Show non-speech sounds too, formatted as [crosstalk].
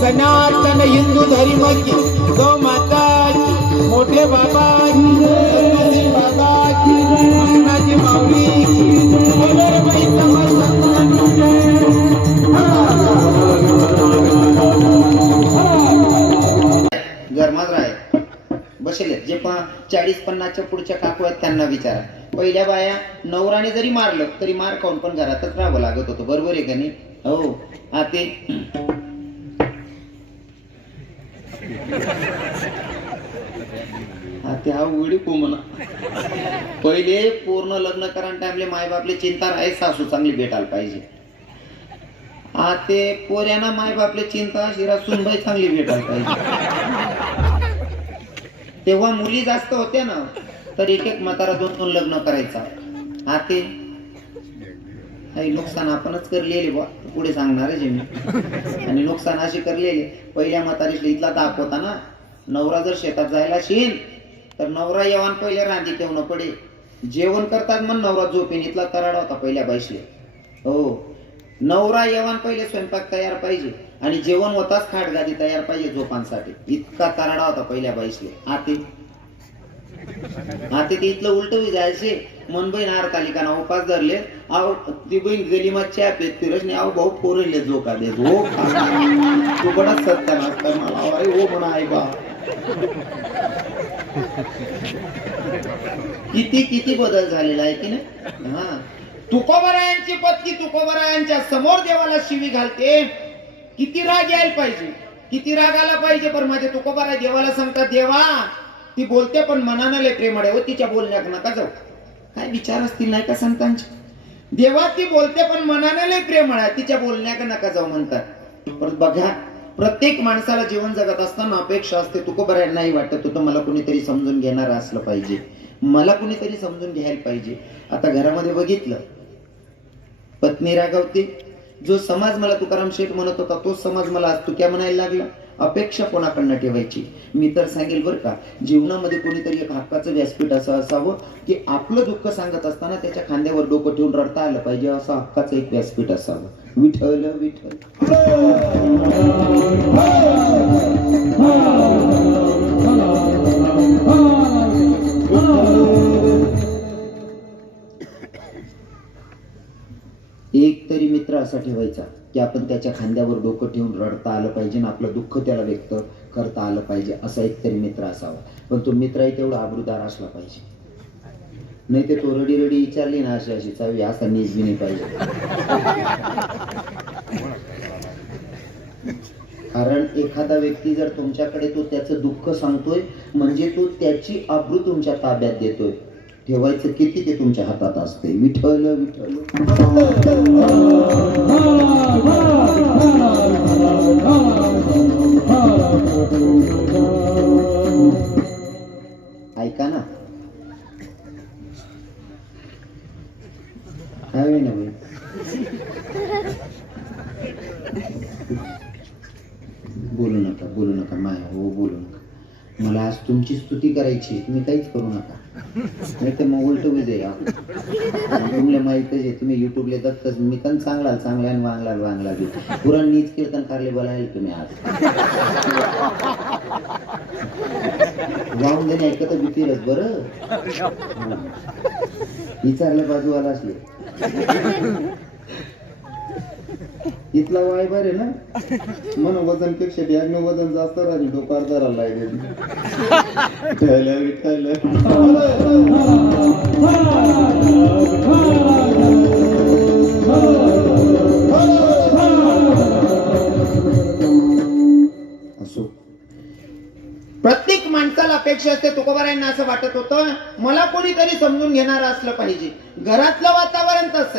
सनातन हिंदू धर्म की गो माता की, मोठे बाबा की, धर्मसिंग बाबा की, कृष्णाजी माऊली की, जे पण चाळीस पन्नासच्या पुढच्या काकू आहेत त्यांना विचारा. पहिल्या बाया नवराने जरी मारलं तरी मार खाऊन पण घरातच राहावं लागत होतं. बरोबर आहे का नाही? हो. आते. ते हा उघडी कोमना पहिले पूर्ण लग्न करण टाइमले मायबापले चिंता आहे सासू चांगली भेटायला पाहिजे. आ ते पोऱ्याना मायबापले चिंता शिरा सुनबाई चांगली भेटायला पाहिजे. तेव्हा मुली जास्त होत्या ना तर एक एक म्हातारा दोन दोन लग्न करायचा. आते ते? काही नुकसान आपणच करलेले बुवा. पुढे सांगणार आहे मी. आणि नुकसान अशी करलेले. पहिल्या म्हातारीला इथला ताप होता ना नवरा जर शेतात जायला शेन तर नवरा येवान पहिले रांधी ठेवणं पडे जेवण करतात मग नवरा झोपेन इथला तराडा होता पहिल्या बाईसले. हो. नवरा येवान पहिले स्वयंपाक तयार पाहिजे आणि जेवण होताच खाटगादी तयार पाहिजे झोपांसाठी. इतका तराडा होता पहिल्या बाईसले. आते. आते ते इथलं उलट जायचे. मन बहीण आरतालिकाना उपास धरले. आव ती बहीण गलिमा चॅप पेत फिरस आव भाऊ पोरले झोका दे झोक हो, तू बडा सत्ता नाचता मला. अरे ओ म्हणा आई बा किती किती बदल झालेला आहे की नाही? हा. तुकोबरायांची पत्नी तुकोबरायांच्या समोर देवाला शिवी घालते. किती राग यायला पाहिजे? किती राग आला पाहिजे पण माझे तुकोबराय देवाला सांगतात देवा ती बोलते पण मनानं लय प्रेमळ आहे हो तिच्या बोलण्यात नका जाऊ. काय विचार असतील नाही का संतांचे? देवा ती बोलते पण मनानं लय प्रेमळ आहे तिच्या बोलण्याक नका जाऊ म्हणतात. बघा. प्रत्येक माणसाला जीवन जगत असताना अपेक्षा असते तुकोबराय नाही वाटत? होतं मला कुणीतरी समजून घेणार असलं पाहिजे. मला कुणीतरी समजून घ्यायला पाहिजे. आता घरामध्ये बघितलं. पत्नी रागवते. जो समाज मला तुकाराम शेठ म्हणत होता तो समाज मला आज तुक्या म्हणायला लागला. अपेक्षा कोणाकडनं ठेवायची? मी तर सांगेल बरं का जीवनामध्ये कोणीतरी एक हक्काचं व्यासपीठ असं असावं की आपलं दुःख सांगत असताना त्याच्या खांद्यावर डोकं ठेवून रडता आलं पाहिजे असं हक्काचं एक व्यासपीठ असावं. विठल विठल असा ठेवायचा की आपण त्याच्या खांद्यावर डोकं ठेवून रडता आलं पाहिजे आणि आपलं दुःख त्याला व्यक्त करता आलं पाहिजे असा एक तरी मित्र असावा. पण तो मित्रही तेवढा आबरूदार असला पाहिजे. नाही ते तो रडी रडी विचारली ना अशी अशी चावी असा नीज बी नाही पाहिजे. कारण एखादा व्यक्ती जर तुमच्याकडे तो त्याचं दुःख सांगतोय म्हणजे तो त्याची आबरू तुमच्या ताब्यात देतोय. ठेवायचं किती ते तुमच्या हातात असते विठल विठल का ना. काय ना भाई बोलू नका बोलू नका माया हो बोलू नका. मला आज तुमची स्तुती करायची तुम्ही काहीच करू नका. नाही तर मग उलट होईल तुम्हाला माहितच आहे तुम्ही युट्यूबला दत्तच मी पण चांगला चांगला आणि वांगला वांगला पुरण नीच कीर्तन कारले बोलायला तुम्ही आज. वाहून देणे ऐकत भीतीरच बरं. [laughs] विचारलं बाजूवाला असले. इथला वाय बरे ना? मन वजनपेक्षा बॅगनं वजन जास्त राहिली डोकार धरायला लागेल ठेवलं. अपेक्षा असते तुकोबारायांना असं वाटत होतं. मला कोणीतरी समजून घेणार असलं पाहिजे. घरातलं वातावरण तसं